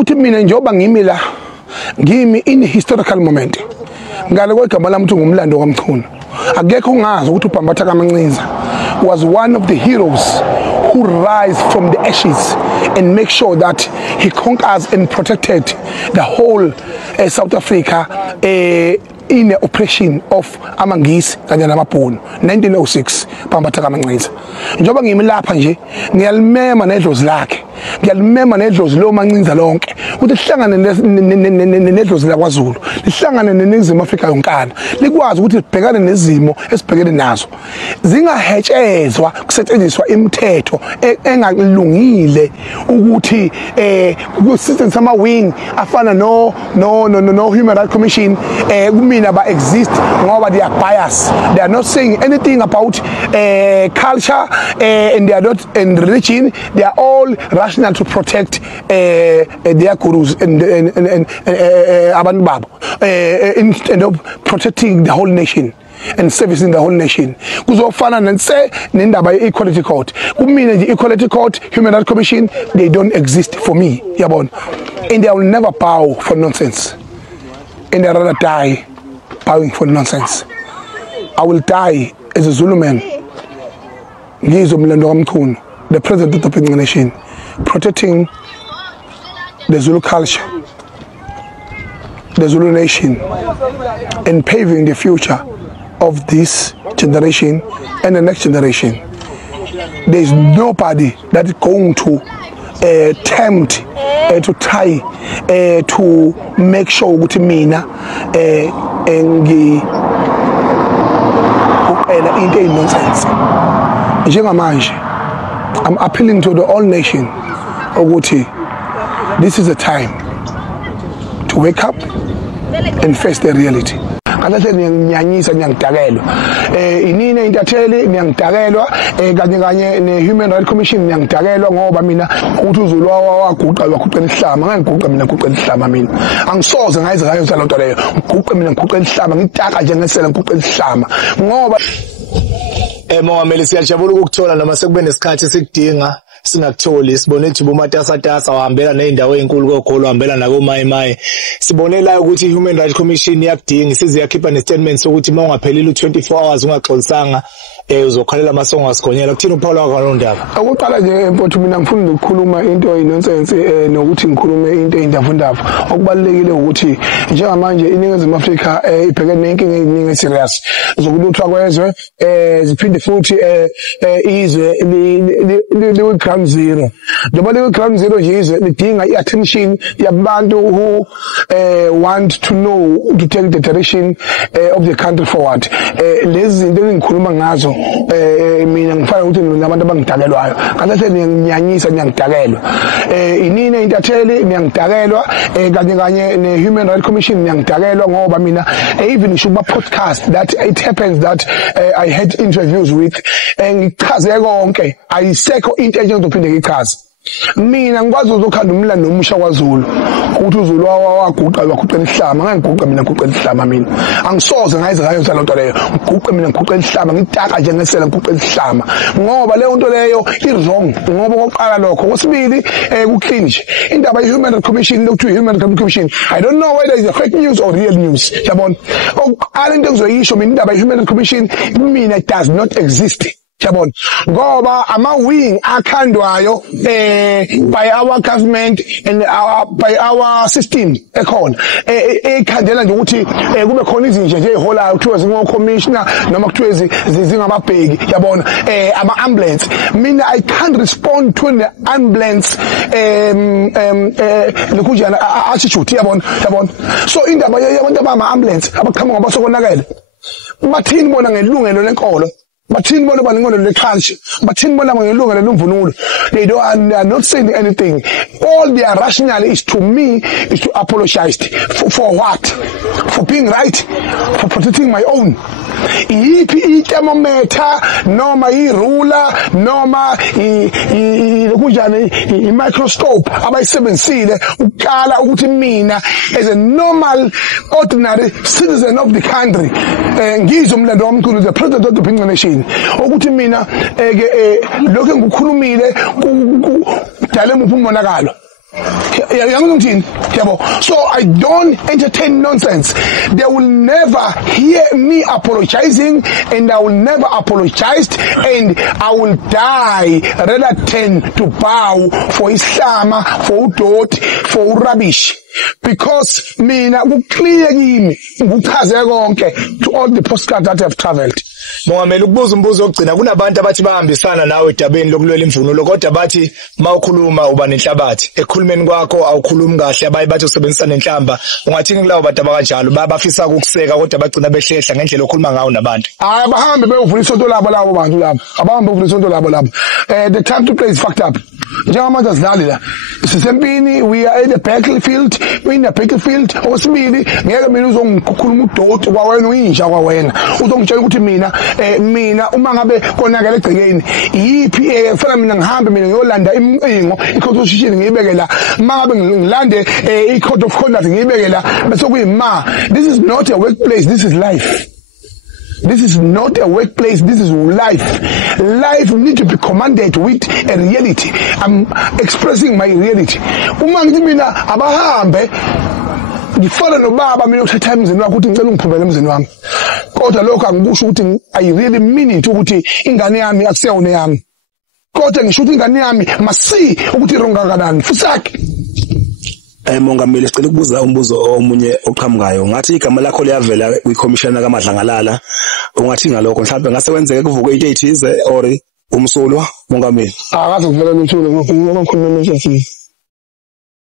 uthi mina njengoba ngimi la ngimi in historical moment ngale kwegama lami uthi ngumlando kaMchunu akekho ngazi ukuthi uBhambatha kaMancinza was one of the heroes who rise from the ashes and make sure that he conquers and protected the whole South Africa in the oppression of Amangisi kanye namabhunu 1906 Bhambatha kaMancinza njengoba ngimi lapha nje ngiyalimema nedlozi lakhe ngiyalimema nedlozi lo Mancinza lonke ukuthi lihlangane nedlozi laKwaZulu lihlangane neNingizimu Afrika yonkana likwazi ukuthi libhekane nezimo esibhekene nazo zingahetshezwa kusetshenziswa imithetho engalungile ukuthi kusetshenziswa ama wing afana no Human Rights Commission kumina ba exist ngoba they are biased, they are not saying anything about culture and they are not in religion, they are all rational to protect their gurus and abantu babo instead of protecting the whole nation and servicing the whole nation. Kuzofana nse nendaba equality court kumina nje equality court, Human Rights Commission, they don't exist for me yabona, and they will never bow for nonsense, and they rather die bowing for nonsense. I will die as a Zulu man, Ngizwe Mlando kaMchunu, the president of the nation, protecting the Zulu culture, the Zulu nation, and paving the future of this generation and the next generation. There is nobody that is going to attempt to try to make sure ukuthi mina into nonsense. Njengamanje, I'm appealing to the all nation ukuthi this is a time to wake up and face the reality. Angathe niyanyanyisa niyangidakelwa inini intatheli niyangidakelwa kanye ne Human Rights Commission niyangidakelwa ngoba mina ukuthi uZulu waguqa waguqela ihlama ngangiguqa mina guqela ihlama mina angisoze ngayize ngayo njalo nto leyo ngiguqe mina ngiguqela ihlama ngitaka nje ngesela ngiguqela ihlama ngoba Mongameli siyajabula ukukuthola noma sekube nesikhathi esikudinga singakutholi. Sibone Thuba uMatasatasa wahambela nezindawo ezinkulu koGoli wahambela nako Mayimayi. Sibonela ukuthi Human Rights Commission yakudinga isize yakhipha nestatement sokuthi mawungaphelile u24 hours ungaxolisanga uzokhalela amasongo asigonyela. Kuthini uPaula kwalo ndaba? Akuqala nje mfowethu mina ngifuna ukukhuluma into eyinonsense nokuthi ngikhulume into eyindavundava. Okubalekile ukuthi njengamanje iNingizimu Afrika ibhekene nenkinga eziningi serious zokuluthwa kwezwe ziphinde futhi izwe le ground zero. Njengoba le ground zero nje izwe lidinga iattention yabantu who want to know to take the direction of the country forward. Lezi zinto engikhuluma ngazo mina ngifana ukuthi nabantu abangidakelwayo kanti niyanyanyisa niyangidakelwa inini intatheli niyangidakelwa kanye ne Human Rights Commission niyangidakelwa ngoba mina even shuba podcast that it happens that I had interviews with ngichaze konke ayisekho into enjengophinde ngichaze mina ngikwazi ukukhanda umlando omusha kwaZulu ukuthi uZulu waguqa waguqela ihlama ngangiguqa mina guqela ihlama mina angisoze ngayize ngayo njalo nto leyo ngiguqe mina guqela ihlama ngitaka nje ngesela ngiguqela ihlama ngoba leyo nto leyo i-wrong ngoba oqala lokho kwesibili ku-clean nje indaba ye-Human Rights Commission lokuthiwa i-Human Rights Commission I don't know whether it's a fake news or real news yabona oqala into engizoyisho mina indaba ye-Human Rights Commission mina it does not exist yabona ngoba ama-wing akhandwayo by our government and by our system ekhona ekhandela nje ukuthi kube khona izinje nje eziholayo kuthiwa zingo-commissioner noma kuthiwa zingababheki yabona ama-ambulance mina I can't respond to an ambulance lokunjani attitude yabona so indaba yabantu abama-ambulance abaqhamuka basokonakele bathini bona ngelungelo lenkolo bathini bona balingolo leculture bathini bona ngelungelo lemvunulo they are not saying anything. All their rationale is to me is to apologize for what? For being right, for protecting my own. Yipi thermometer noma irula noma i microscope abayisebenzisile ukala ukuthi mina as a normal ordinary citizen of the country ngizwe umlando wamkhulu the president of the nation ukuthi mina lokho ngikukhulumile kudala umphummonakalo So I don't entertain nonsense. They will never hear me apologizing, and I will never apologize, and I will die rather than to bow for Islam, for udot, for rubbish. Because mina kuclear kimi ngikuchaze konke to all the postcards that have traveled. Mongameli ukubuza umbuzo ogcina kunabantu abathi bahambisana nawe edabeni lokulwela imvunulo kodwa bathi mawukhuluma uba nenhlabathi ekhulumeni kwakho awukhulumi kahle abaye bathi usebenzisa nenhlamba ungathini kulawo bantu abakanjalo bafisa ukukuseka kodwa bagcina behlehla ngendlela okhuluma ngawo nabantu hayi abahambe beyovula isonto labo labo bantu labo abahambe bevula isonto labo labo the time to play is fucked up njengamanje asidlali la sisempini we are at the battlefield we in the battlefield osibili ngeke mina uzongikhuluma udoti kwawena uyinja kwawena uzongitshela ukuthi mina uma ngabe konakala egcekeni yipi kufanele mina ngihambe mina ngiyolanda imincingo i-constitution ngiyibeke la uma ngabe ngilande i-code of conduct ngiyibeke la bese kuyima. This is not a workplace, this is life. This is not a workplace, this is life. Life needs to be commanded with a reality. I'm expressing my reality. Uma ngithi mina abahambe ngifana nobaba mina ukuthatha emzini wakho ukuthi ngicela ungiphumele emzini wami. Kodwa lokho angikusho ukuthi I really mean it ukuthi ingane yami akuseyona yami. Kodwa ngisho ukuthi ingane yami masi ukuthi ironga kanani fusaki. Mongameli sicela ukubuza umbuzo omunye oqhamukayo ngathi igama lakho liyavela kwiCommissioner kaMadlangalala ungathi ngalokho mhlawumbe ngase kwenzeke kuvuke into ethize or umsulwa mongameli akaze kuvela lutho ngoba ngikhuluma nje